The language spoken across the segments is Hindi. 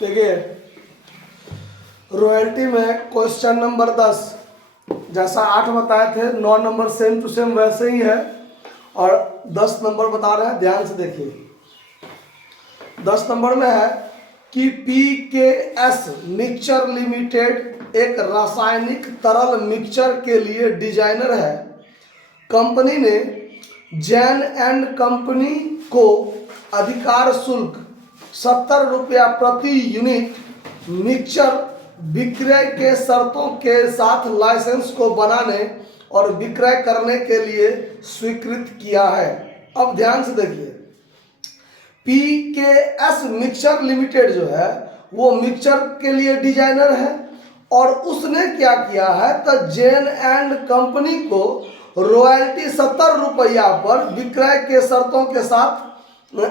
देखिए रॉयल्टी में क्वेश्चन नंबर 10 जैसा 8 बताए थे 9 नंबर सेम टू सेम वैसे ही है और 10 नंबर बता रहे हैं, ध्यान से देखिए। 10 नंबर में है कि PKS मिक्सचर लिमिटेड एक रासायनिक तरल मिक्सचर के लिए डिजाइनर है। कंपनी ने जैन एंड कंपनी को अधिकार शुल्क 70 रुपया प्रति यूनिट मिक्सचर विक्रय के शर्तों के साथ लाइसेंस को बनाने और विक्रय करने के लिए स्वीकृत किया है। अब ध्यान से देखिए, PKS मिक्सचर लिमिटेड जो है वो मिक्सचर के लिए डिजाइनर है और उसने क्या किया है तो जैन एंड कंपनी को रॉयल्टी 70 रुपया पर विक्रय के शर्तों के साथ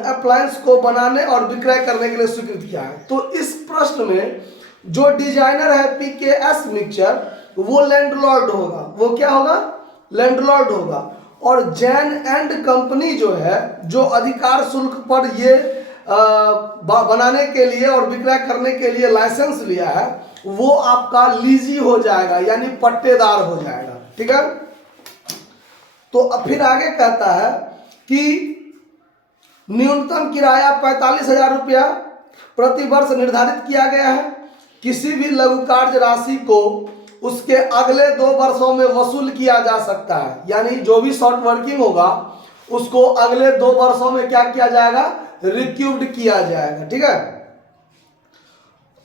अप्लायंस को बनाने और विक्रय करने के लिए स्वीकृत किया है। तो इस प्रश्न में जो डिजाइनर है PKS मिक्सचर वो लैंडलॉर्ड होगा। वो क्या होगा? लैंडलॉर्ड होगा। और जैन एंड कंपनी जो है जो अधिकार शुल्क पर ये बनाने के लिए और विक्रय करने के लिए लाइसेंस लिया है वो आपका लीजी हो जाएगा, यानी पट्टेदार हो जाएगा। ठीक है, तो अब फिर आगे कहता है कि न्यूनतम किराया 45,000 रुपया प्रति वर्ष निर्धारित किया गया है। किसी भी लघु कार्य राशि को उसके अगले 2 वर्षों में वसूल किया जा सकता है, यानी जो भी शॉर्ट वर्किंग होगा उसको अगले 2 वर्षों में क्या किया जाएगा? रिक्यूब्ड किया जाएगा। ठीक है,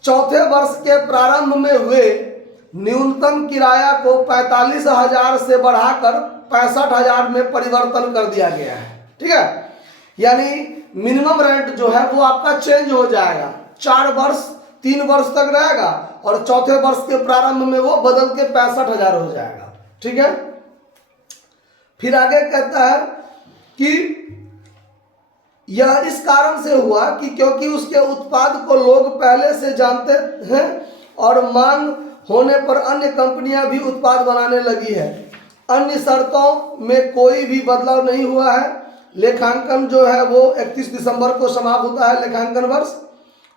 चौथे वर्ष के प्रारंभ में हुए न्यूनतम किराया को 45,000 से बढ़ाकर 65,000 में परिवर्तन कर दिया गया है। ठीक है, यानी मिनिमम रेंट जो है वो आपका चेंज हो जाएगा। 4 वर्ष 3 वर्ष तक रहेगा और चौथे वर्ष के प्रारंभ में वो बदल के 65,000 हो जाएगा। ठीक है, फिर आगे कहता है कि यह इस कारण से हुआ कि क्योंकि उसके उत्पाद को लोग पहले से जानते हैं और मांग होने पर अन्य कंपनियां भी उत्पाद बनाने लगी है। अन्य शर्तों में कोई भी बदलाव नहीं हुआ है। लेखांकन जो है वो 31 दिसंबर को समाप्त होता है लेखांकन वर्ष।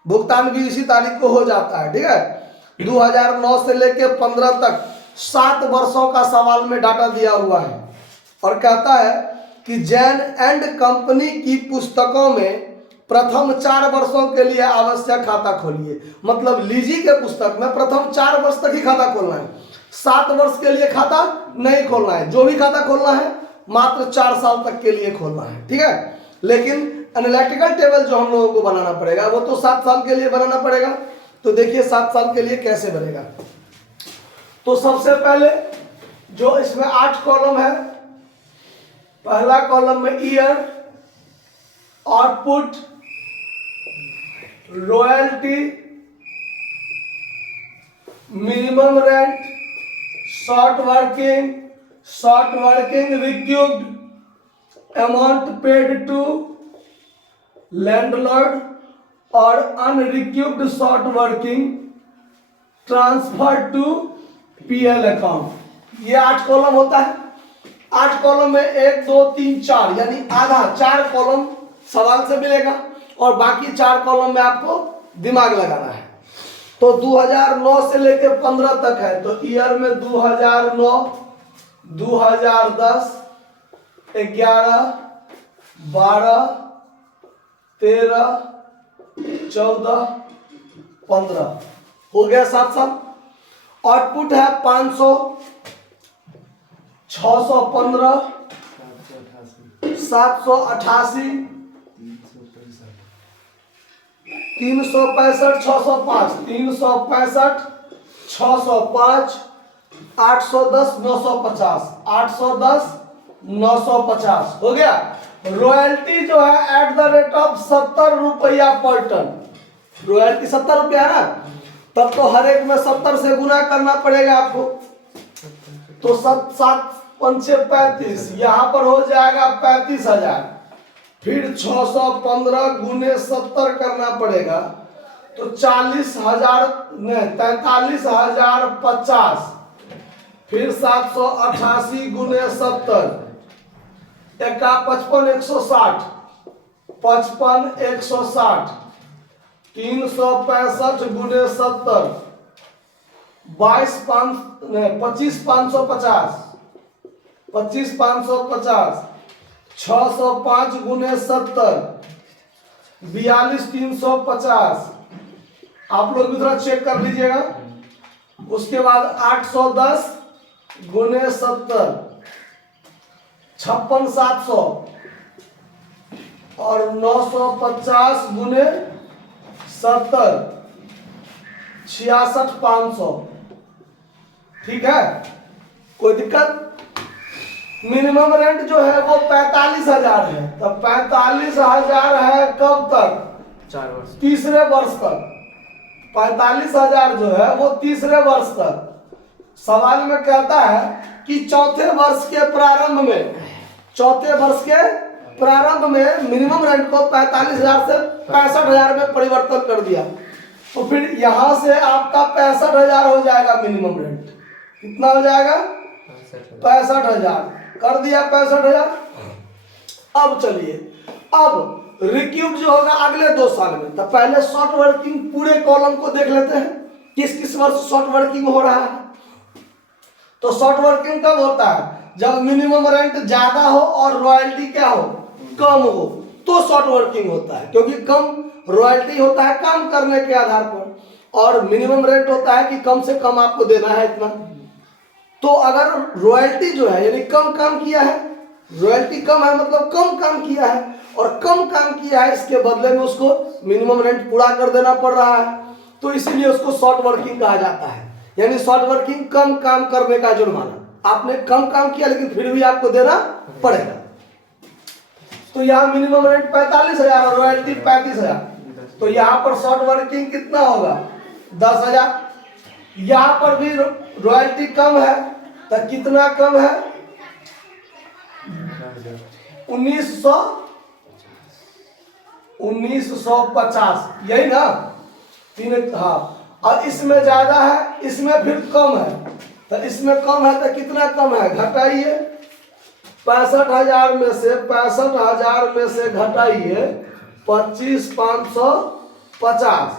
भुगतान भी इसी तारीख को हो जाता है। ठीक है, 2009 से लेकर 15 तक 7 वर्षों का सवाल में डाटा दिया हुआ है और कहता है कि जैन एंड कंपनी की पुस्तकों में प्रथम 4 वर्षों के लिए आवश्यक खाता खोलिए। मतलब लीजी के पुस्तक में प्रथम 4 वर्ष तक ही खाता खोलना है, 7 वर्ष के लिए खाता नहीं खोलना है। जो भी खाता खोलना है मात्र 4 साल तक के लिए खोलना है। ठीक है, लेकिन एनालिटिकल टेबल जो हम लोगों को बनाना पड़ेगा वो तो 7 साल के लिए बनाना पड़ेगा। तो देखिए 7 साल के लिए कैसे बनेगा। तो सबसे पहले जो इसमें 8 कॉलम है, पहला कॉलम में year, output, royalty, minimum rent, short working recouped, amount paid to landlord और unrecouped short working transfer to PL account. ये 8 कॉलम होता है। 8 कॉलम में 1 2 3 4 यानी आधा 4 कॉलम सवाल से मिलेगा और बाकी 4 कॉलम में आपको दिमाग लगाना है। तो 2009 से लेकर 15 तक है, तो ईयर में 2009, 2010, 11, 12, 13, 14, 15 हो गया 7 साल। आउटपुट है 500, 615, 788, 365, 605, 365, 605, 810, 950, 810, 950 हो गया। रॉयल्टी जो है एट द रेट ऑफ 70 रुपया पर टन। रॉयल्टी 70 रुपया है ना, तब तो हर एक में 70 से गुना करना पड़ेगा आपको। तो 7 5 35, यहाँ पर हो जाएगा 35,000। फिर 615 गुने 70 करना पड़ेगा तो 40,000 नहीं 43,050। फिर 788 गुने 70 55 160 55 160 365 गुने 70 25,550 25,550 605 गुने 70 42,350। आप लोग भी थोड़ा चेक कर लीजिएगा। उसके बाद 810 गुने 70 56,700 और 950 गुने 70 66,500। ठीक है, कोई दिक्कत? मिनिमम रेंट जो है वो 45,000 है। तो 45,000 है कब तक? 4 वर्ष। तीसरे वर्ष तक। 45,000 जो है वो तीसरे वर्ष तक। सवाल में कहता है कि चौथे वर्ष के प्रारंभ में, चौथे वर्ष के प्रारंभ में मिनिमम रेंट को 45,000 से 65,000 में परिवर्तन कर दिया। तो फिर यहां से आपका 65,000 हो जाएगा मिनिमम रेंट। कितना हो जाएगा? 65,000 कर दिया 65,000। अब चलिए, अब रिक्यूब जो होगा अगले 2 साल में। तो पहले शॉर्ट वर्किंग पूरे कॉलम को देख लेते हैं, किस किस वर्ष शॉर्ट वर्किंग हो रहा है। तो शॉर्ट वर्किंग कब होता है? जब मिनिमम रेंट ज्यादा हो और रॉयल्टी क्या हो? कम हो, तो शॉर्ट वर्किंग होता है। क्योंकि कम रॉयल्टी होता है काम करने के आधार पर, और मिनिमम रेंट होता है कि कम से कम आपको देना है इतना। तो अगर रॉयल्टी जो है यानी कम काम किया है, रॉयल्टी कम है मतलब कम काम किया है, और कम काम किया है इसके बदले में उसको मिनिमम रेंट पूरा कर देना पड़ रहा है, तो इसीलिए उसको शॉर्ट वर्किंग कहा जाता है। यानी शॉर्ट वर्किंग कम काम करने का जुर्माना। आपने कम काम किया लेकिन फिर भी आपको देना पड़ेगा। तो यहाँ मिनिमम रेंट 45,000 और रॉयल्टी 35,000। तो यहाँ पर शॉर्ट वर्किंग कितना होगा? 10,000। यहाँ पर भी रॉयल्टी कम है, तो कितना कम है? 1950, यही ना? हाँ। और इसमें ज्यादा है, इसमें फिर कम है। तो इसमें कम है तो कितना कम है? घटाइए 65,000 में से 65,000 में से घटाइए 25,550,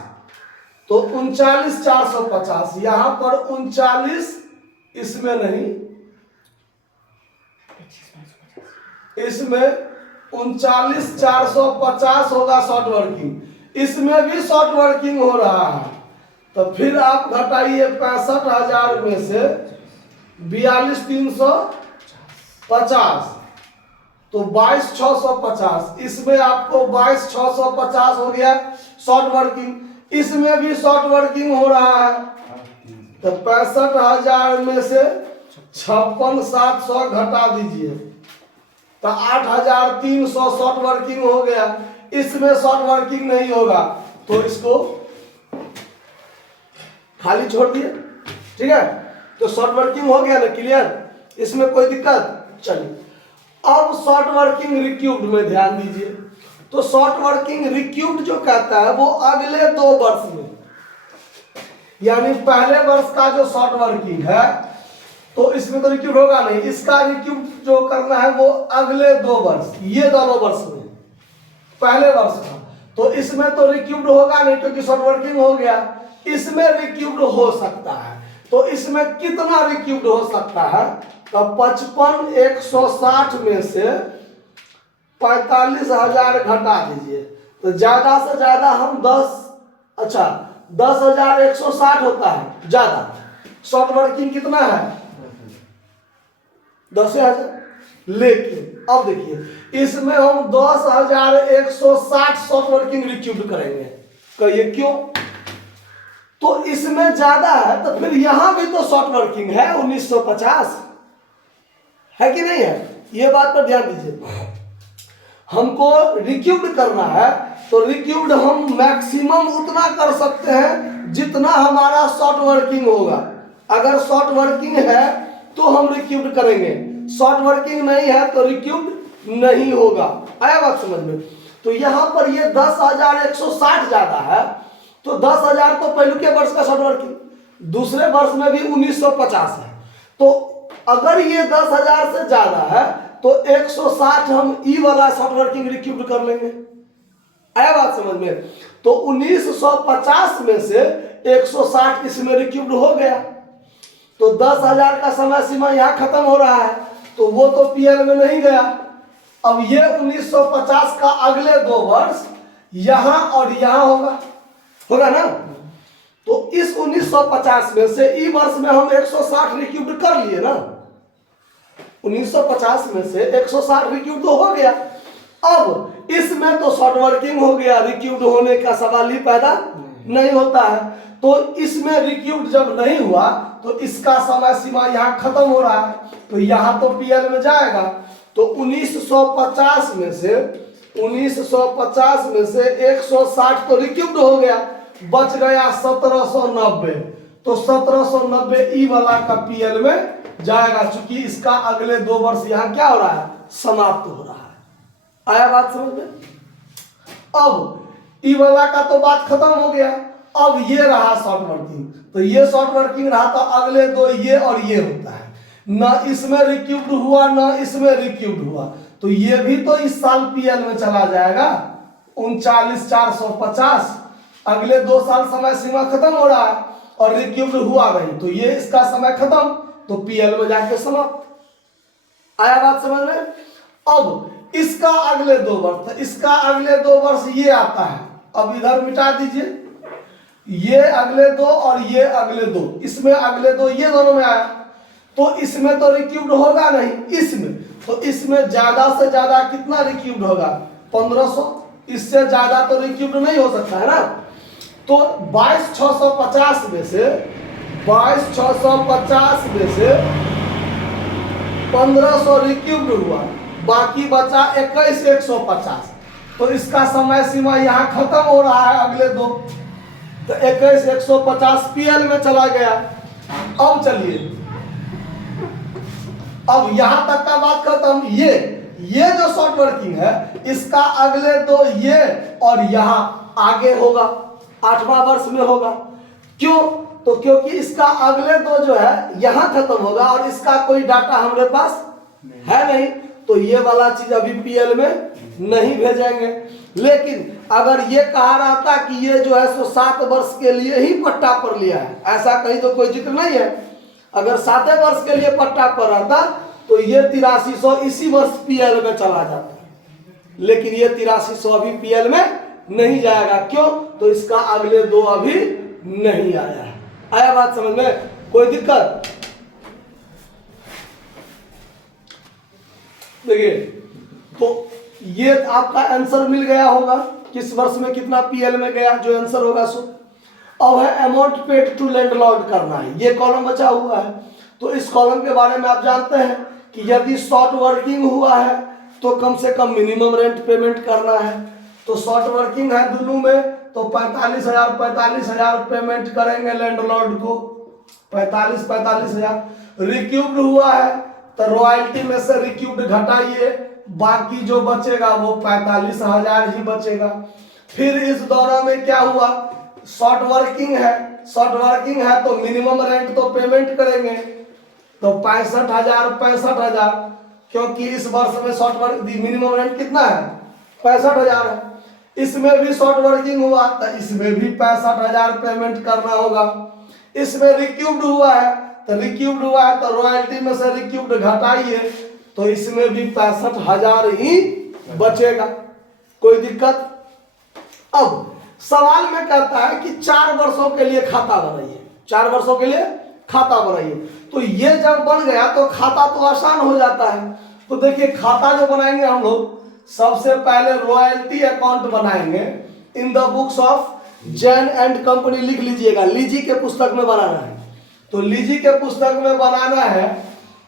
तो 39,450। यहाँ पर 39, इसमें नहीं, इसमें 39,450 होगा शॉर्ट वर्किंग। इसमें भी शॉर्ट वर्किंग हो रहा है। तो फिर आप घटाइए 65,000 में से 42,350, तो 22,650। इसमें आपको 22,650 हो गया शॉर्ट वर्किंग। इसमें भी शॉर्ट वर्किंग हो रहा है। तो 65,000 में से 56,700 घटा दीजिए, तो 8,300 शॉर्ट वर्किंग हो गया। इसमें शॉर्ट वर्किंग नहीं होगा, तो इसको खाली छोड़ दिए। ठीक है, तो शॉर्ट वर्किंग हो गया ना, क्लियर? इसमें कोई दिक्कत? चलिए, अब शॉर्ट वर्किंग रिक्यूब्ड में ध्यान दीजिए। तो शॉर्ट वर्किंग रिक्यूब्ड जो कहता है वो अगले 2 वर्ष में, यानी पहले वर्ष का जो शॉर्ट वर्किंग है तो इसमें तो रिक्यूब होगा नहीं। इसका रिक्यूब जो करना है वो अगले 2 वर्ष, ये दोनों वर्ष में, पहले वर्ष का। तो इसमें तो रिक्यूब्ड होगा नहीं क्योंकि शॉर्ट वर्किंग हो गया। इसमें रिक्यूब्ड हो सकता है। तो इसमें कितना रिक्यूब्ड हो सकता है? तो 55,160 में से 45,000 घटा दीजिए, तो ज्यादा से ज्यादा हम 10,160 होता है ज्यादा। शॉर्ट वर्किंग कितना है? 10,000। लेकिन अब देखिए, इसमें हम 10,160 शॉर्ट वर्किंग रिक्यूब्ड करेंगे। कहिए क्यों? तो इसमें ज्यादा है, तो फिर यहां भी तो शॉर्ट वर्किंग है 1950, है कि नहीं है? ये बात पर ध्यान दीजिए। हमको रिक्यूब्ड करना है, तो रिक्यूब्ड हम मैक्सिमम उतना कर सकते हैं जितना हमारा शॉर्ट वर्किंग होगा। अगर शॉर्ट वर्किंग है तो हम रिक्यूब्ड करेंगे, शॉर्ट वर्किंग नहीं है तो रिक्यूब्ड नहीं होगा। आया बात समझ में? तो यहां पर ये 10,160 ज्यादा है, तो 10,000 तो पहले के वर्ष का शॉर्ट वर्किंग, दूसरे वर्ष में भी 1950 है। तो अगर ये 10,000 से ज्यादा है तो 160 हम ई वाला शॉर्ट वर्किंग रिक्यूब्ड कर लेंगे। आया बात समझ में? तो 1950 में से 160 इसमें रिक्यूब्ड हो गया, तो 10,000 का समय सीमा यहाँ खत्म हो रहा है, तो वो तो पीएल में नहीं गया। अब ये 1950 का अगले 2 वर्ष यहाँ और यहाँ होगा ना। तो इस 1950 में से ई वर्ष में हम 160 रिक्यूब्ड कर लिए ना, 1950 में से 160 रिक्यूब्ड तो हो गया। अब इसमें तो शॉर्ट वर्किंग हो गया, रिक्यूब्ड होने का सवाल ही पैदा नहीं होता है। तो इसमें रिक्यूब्ड जब नहीं हुआ तो इसका समय सीमा यहाँ खत्म हो रहा है, तो यहाँ तो पीएल में जाएगा। तो 1950 में से 160 तो रिक्यूब्ड हो गया, बच गया 1790। तो 1790 ई वाला का पीएल में जाएगा, चूंकि इसका अगले 2 वर्ष यहाँ क्या हो रहा है, समाप्त हो रहा है। आया बात समझ में? अब ई वाला का तो बात खत्म हो गया। अब ये रहा शॉर्ट वर्किंग, तो ये शॉर्ट वर्किंग रहा, तो अगले 2 ये और ये होता है, ना इसमें रिक्यूब्ड हुआ ना इसमें रिक्यूब्ड हुआ, तो ये भी तो इस साल पीएल में चला जाएगा 39,450। अगले 2 साल समय सीमा खत्म हो रहा है और रिक्यूब्ड हुआ नहीं, तो ये इसका समय खत्म, तो पीएल में जाके समाप्त। आया बात समझ में? अब इसका अगले 2 वर्ष, इसका अगले 2 वर्ष ये आता है। अब इधर मिटा दीजिए, ये अगले 2 और ये अगले 2, इसमें अगले 2 ये दोनों में आया, तो इसमें तो रिक्यूब्ड होगा नहीं इसमें, तो इसमें ज्यादा से ज्यादा कितना रिक्यूब्ड होगा, 1500, इससे ज्यादा तो रिक्यूब्ड नहीं हो सकता है ना। तो 22,650 में से 1500 रिक्यूब्ड हुआ, बाकी बचा 21,150। तो इसका समय सीमा यहाँ खत्म हो रहा है अगले 2, तो 21,150 पीएल में चला गया। अब चलिए, अब यहां तक का बात खत्म। ये जो शॉर्ट वर्किंग है इसका अगले 2 ये और यहां आगे होगा, 8वां वर्ष में होगा। क्यों? तो क्योंकि इसका अगले 2 जो है यहां खत्म होगा और इसका कोई डाटा हमारे पास है नहीं, तो ये वाला चीज अभी पीएल में नहीं भेजेंगे। लेकिन अगर ये कहा रहता कि ये जो है सो 7 वर्ष के लिए ही पट्टा पर लिया है, ऐसा कहीं तो कोई जिक्र नहीं है। अगर 7 वर्ष के लिए पट्टा पर रहता तो ये 8300 इसी वर्ष पीएल में चला जाता, लेकिन ये 8300 अभी पीएल में नहीं जाएगा। क्यों? तो इसका अगले 2 अभी नहीं आया है। आया बात समझ में? कोई दिक्कत? देखिए, तो ये आपका आंसर मिल गया होगा, किस वर्ष में कितना पीएल में गया, जो आंसर होगा सो। अब है अमाउंट पेड टू लैंडलॉर्ड करना है, ये कॉलम बचा हुआ है। तो इस कॉलम के बारे में आप जानते हैं कि यदि शॉर्ट वर्किंग हुआ है तो कम से कम मिनिमम रेंट पेमेंट करना है। तो शॉर्ट वर्किंग है दोनों में, तो 45,000 पेमेंट करेंगे लैंडलॉर्ड को, 45,000। रिक्यूब्ड हुआ है तो रॉयल्टी में से रिक्यूब्ड घटाइए, बाकी जो बचेगा वो 45,000 ही बचेगा। फिर इस दौरान में क्या हुआ, शॉर्ट वर्किंग है तो मिनिमम रेंट तो पेमेंट करेंगे, तो 65,000, क्योंकि इस वर्ष में शॉर्ट वर्क मिनिमम रेंट कितना है, 65,000 है। इसमें भी शॉर्ट वर्किंग हुआ तो इसमें भी 65,000 पेमेंट करना होगा। इसमें रिक्यूब्ड हुआ है तो रॉयल्टी में से रिक्यूब्ड घटाइए, तो इसमें भी 65,000 ही बचेगा। कोई दिक्कत? अब सवाल में कहता है कि 4 वर्षों के लिए खाता बनाइए, 4 वर्षों के लिए खाता बनाइए। तो ये जब बन गया तो खाता तो आसान हो जाता है। तो देखिए, खाता जो बनाएंगे हम लोग, सबसे पहले रॉयल्टी अकाउंट बनाएंगे in the books of Jain and company, लिख लीजिएगा, लीजी के पुस्तक में बनाना है। तो लीजी के पुस्तक में बनाना है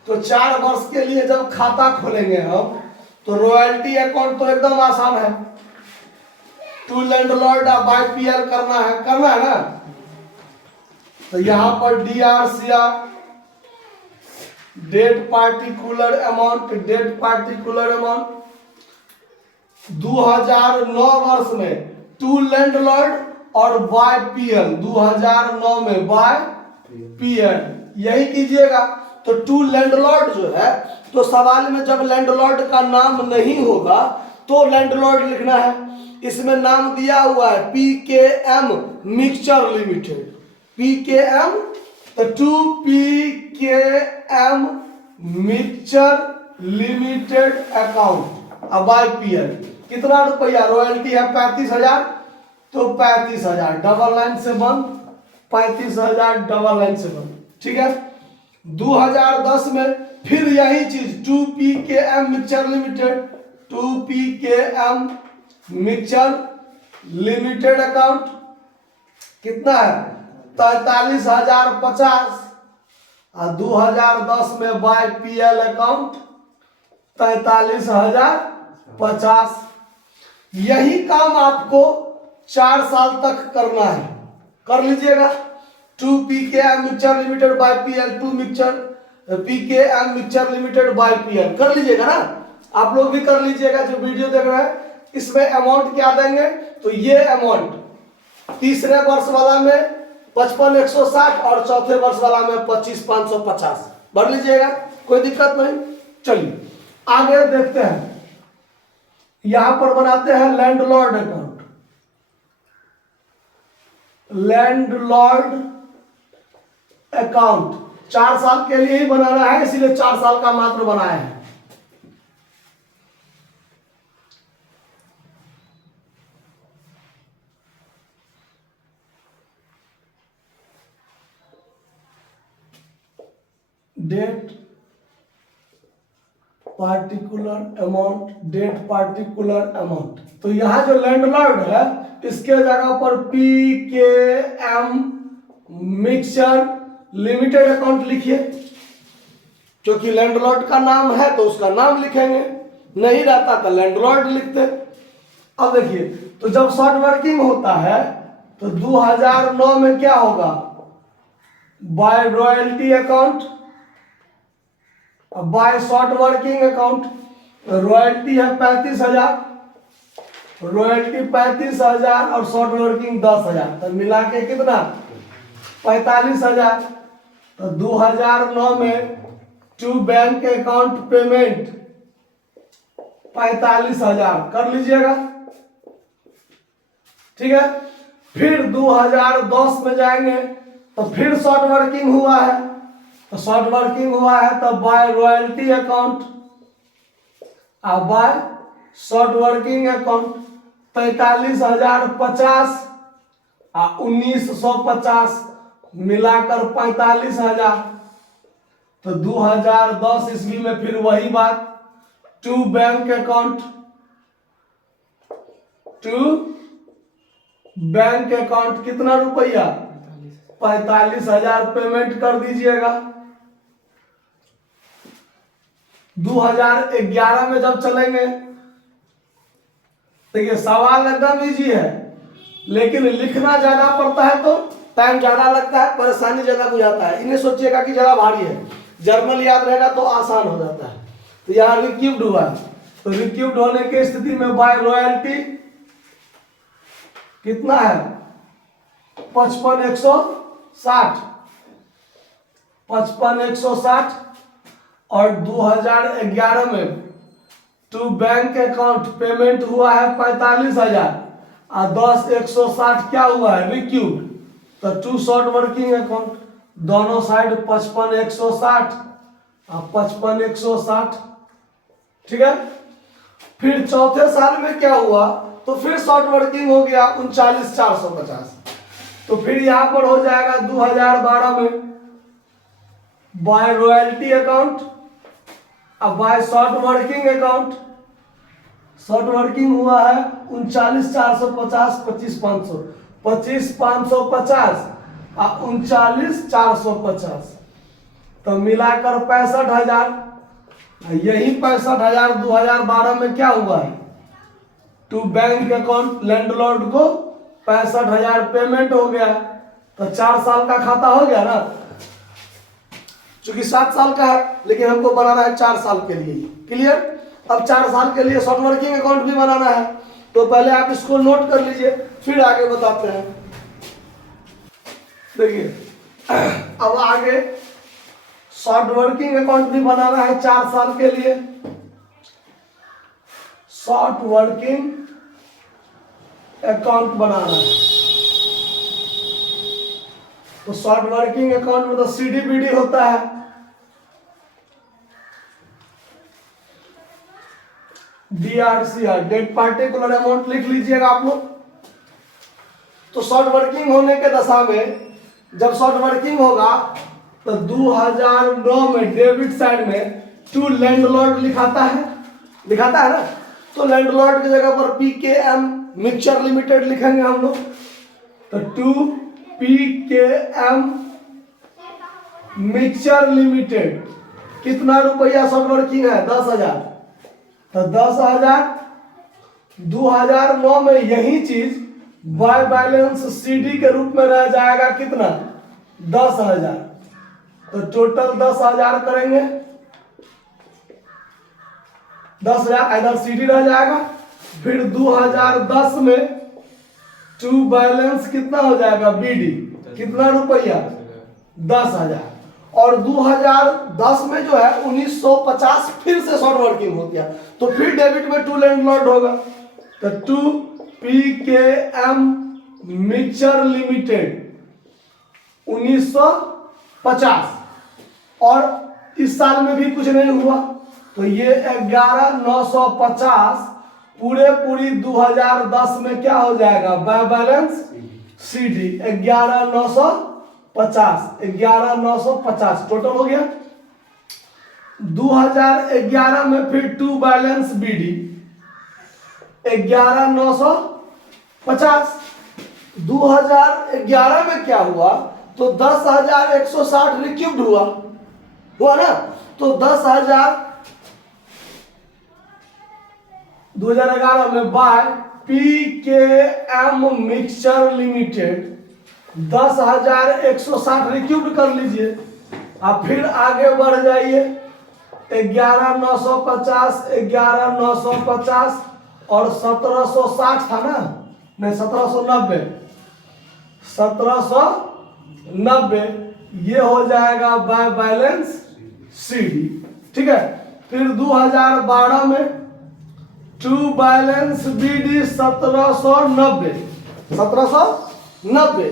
तो 4 वर्ष के लिए जब खाता खोलेंगे हम, तो रॉयल्टी अकाउंट तो एकदम आसान है, टू लैंडलॉर्ड बाय पीएल करना है ना। तो यहां पर DRCR डेट पार्टिकुलर अमाउंट 2009 वर्ष में टू लैंडलॉर्ड और बाय पीएल, 2009 में बाय पीएल यही कीजिएगा। तो टू लैंडलॉर्ड जो है, तो सवाल में जब लैंडलॉर्ड का नाम नहीं होगा तो लैंडलॉर्ड लिखना है। इसमें नाम दिया हुआ है PKM मिक्सचर लिमिटेड, PKM, तो 2PKM मिक्सचर लिमिटेड अकाउंट। अब IPL कितना रुपया, रॉयल्टी है 35,000, तो 35,000 डबल लाइन से बंद, 35,000 डबल लाइन से बंद, ठीक है। 2010 में फिर यही चीज 2PKM mixture limited, 2PKM mixture limited account कितना है 43,050, और 2010 में YPL अकाउंट 43,050। यही काम आपको 4 साल तक करना है, कर लीजिएगा। 2PKM mixture limited YPL, 2 mixture PKM mixture limited YPL कर लीजिएगा ना। आप लोग भी कर लीजिएगा जो वीडियो देख रहे हैं। इसमें अमाउंट क्या देंगे, तो ये अमाउंट तीसरे वर्ष वाला में 55,160 और चौथे वर्ष वाला में 25,550 भर लीजिएगा, कोई दिक्कत नहीं। चलिए आगे देखते हैं, यहां पर बनाते हैं लैंडलॉर्ड अकाउंट। लैंडलॉर्ड अकाउंट 4 साल के लिए ही बनाना है, इसीलिए 4 साल का मात्र बनाया है। That particular amount, that particular amount, तो यहां जो लैंडलॉर्ड है इसके जगह पर PKM मिक्सचर लिमिटेड अकाउंट लिखिए, क्योंकि लैंडलॉर्ड का नाम है तो उसका नाम लिखेंगे, नहीं रहता तो लैंडलॉर्ड लिखते। अब देखिए, तो जब शॉर्ट वर्किंग होता है तो 2009 में क्या होगा, by royalty account, by short working account. Royalty है 35,000, रॉयल्टी 35,000 और शॉर्ट वर्किंग 10,000, तो मिला के कितना 45,000। तो 2009 में टू बैंक अकाउंट पेमेंट 45,000 कर लीजिएगा, ठीक है। फिर 2010 में जाएंगे तो फिर शॉर्ट वर्किंग हुआ है, तो शॉर्ट वर्किंग हुआ है तो बाय रॉयल्टी अकाउंट और बाय शॉर्ट वर्किंग अकाउंट 43,050 और 1,950 मिलाकर 45,000। तो 2010 ईस्वी में फिर वही बात, to bank account, to bank account कितना रुपया 45,000 पेमेंट कर दीजिएगा। 2011 में जब चलेंगे, देखिए सवाल एकदम इजी है लेकिन लिखना ज्यादा पड़ता है तो टाइम ज्यादा लगता है, परेशानी ज्यादा बुझाता है। इन्हें सोचिएगा कि ज्यादा भारी है, जर्नल याद रहेगा तो आसान हो जाता है। तो यहाँ रिक्यूब्ड हुआ है, तो रिक्यूब्ड होने की स्थिति में बाय रॉयल्टी कितना है 55,160, 55,160 और 2011 में टू बैंक अकाउंट पेमेंट हुआ है 45,000 और 10,160 क्या हुआ है रिक्यूब्ड। तो टू शॉर्ट वर्किंग अकाउंट दोनों साइड 55,160 और 55,160, ठीक है। फिर चौथे साल में क्या हुआ, तो फिर शॉर्ट वर्किंग हो गया 39,450। तो फिर यहां पर हो जाएगा 2012 में बाय रॉयल्टी अकाउंट अब by short working account, short working हुआ है 39,450, 25,500, 25,550 और 39,450, तो मिलाकर 65,000। यही 65,000 2012 में क्या हुआ है, टू बैंक अकाउंट लैंडलॉर्ड को 65,000 पेमेंट हो गया। तो 4 साल का खाता हो गया ना, चूंकि 7 साल का है लेकिन हमको बनाना है 4 साल के लिए, क्लियर। अब 4 साल के लिए शॉर्ट वर्किंग अकाउंट भी बनाना है, तो पहले आप इसको नोट कर लीजिए फिर आगे बताते हैं। देखिए अब आगे शॉर्ट वर्किंग अकाउंट भी बनाना है 4 साल के लिए। शॉर्ट वर्किंग अकाउंट बनाना है। तो शॉर्ट वर्किंग अकाउंट में तो CDBD होता है। DRCR, डेट पार्टिकुलर अमाउंट लिख लीजिएगा आप लोग। तो शॉर्ट वर्किंग होने के दशा में, जब शॉर्ट वर्किंग होगा तो 2009 में डेबिट साइड में टू लैंडलॉर्ड लिखाता है ना। तो लैंडलॉर्ड की जगह पर PKM मिक्सचर लिमिटेड लिखेंगे हम लोग। तो टू PKM मिक्सचर लिमिटेड, कितना रुपया शॉर्ट वर्किंग है? 10,000। तो 10,000 2009 में यही चीज बाय बैलेंस CD के रूप में रह जाएगा कितना? 10,000। तो टोटल 10,000 करेंगे। 10,000 इधर CD रह जाएगा। फिर 2010 में टू बैलेंस कितना हो जाएगा? BD, कितना रुपया? 10,000। और 2010 में जो है 1950 फिर से शॉर्ट वर्किंग हो गया, तो फिर डेबिट में टू लैंडलॉर्ड होगा। तो टू PKM मिक्सचर लिमिटेड 1950, और इस साल में भी कुछ नहीं हुआ, तो ये 11,950 पूरी 2010 में क्या हो जाएगा? बाय बैलेंस CD 11,950 टोटल हो गया। 2011 में फिर टू बैलेंस BD 11,950। 2011 में क्या हुआ? तो 10,160 रिक्यूब्ड हुआ ना। तो 10,000 2011 में by PKM mixture limited 10,160 recouped कर लीजिए। अब फिर आगे बढ़ जाइए। 11,950, 11,950 और 1,760 था ना, नहीं 1,790, 1,790 ये हो जाएगा बाय बैलेंस CD। ठीक है। फिर 2012 में टू बैलेंस BD 1790।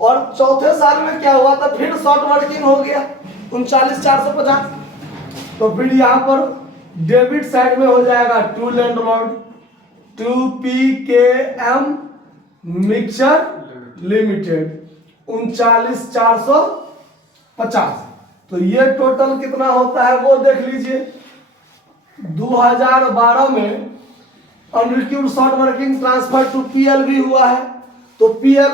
और चौथे साल में क्या हुआ था? फिर शॉर्ट वर्किंग हो गया 39,450। तो फिर यहाँ पर डेबिट साइड में हो जाएगा to landlord, to PKM mixture limited 39,450। तो ये टोटल कितना होता है वो देख लीजिए। 2012 में unrecouped short working transfer to PL भी हुआ है। तो PL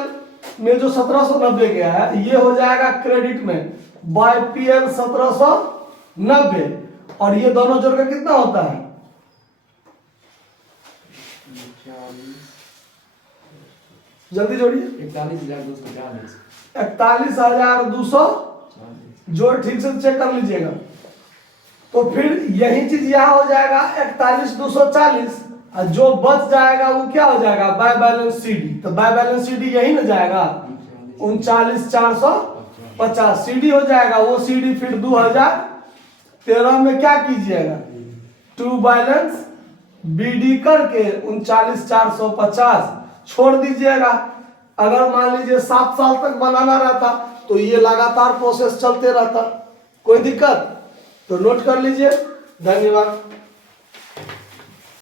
में जो 1790 गया है ये हो जाएगा क्रेडिट में बाय PL 1790, और ये दोनों जोड़ कर कितना होता है? जल्दी जोड़िए। 41,240 जोड़ ठीक से चेक कर लीजिएगा। तो फिर यही चीज यहाँ हो जाएगा 41,240, और जो बच जाएगा वो क्या हो जाएगा? By balance CD। तो बाय बैलेंस CD यही ना जाएगा 39,450 CD हो जाएगा। वो CD फिर 2013 में क्या कीजिएगा? टू बैलेंस BD करके 39,450 छोड़ दीजिएगा। अगर मान लीजिए 7 साल तक बनाना रहता तो ये लगातार प्रोसेस चलते रहता, कोई दिक्कत? तो नोट कर लीजिए। धन्यवाद।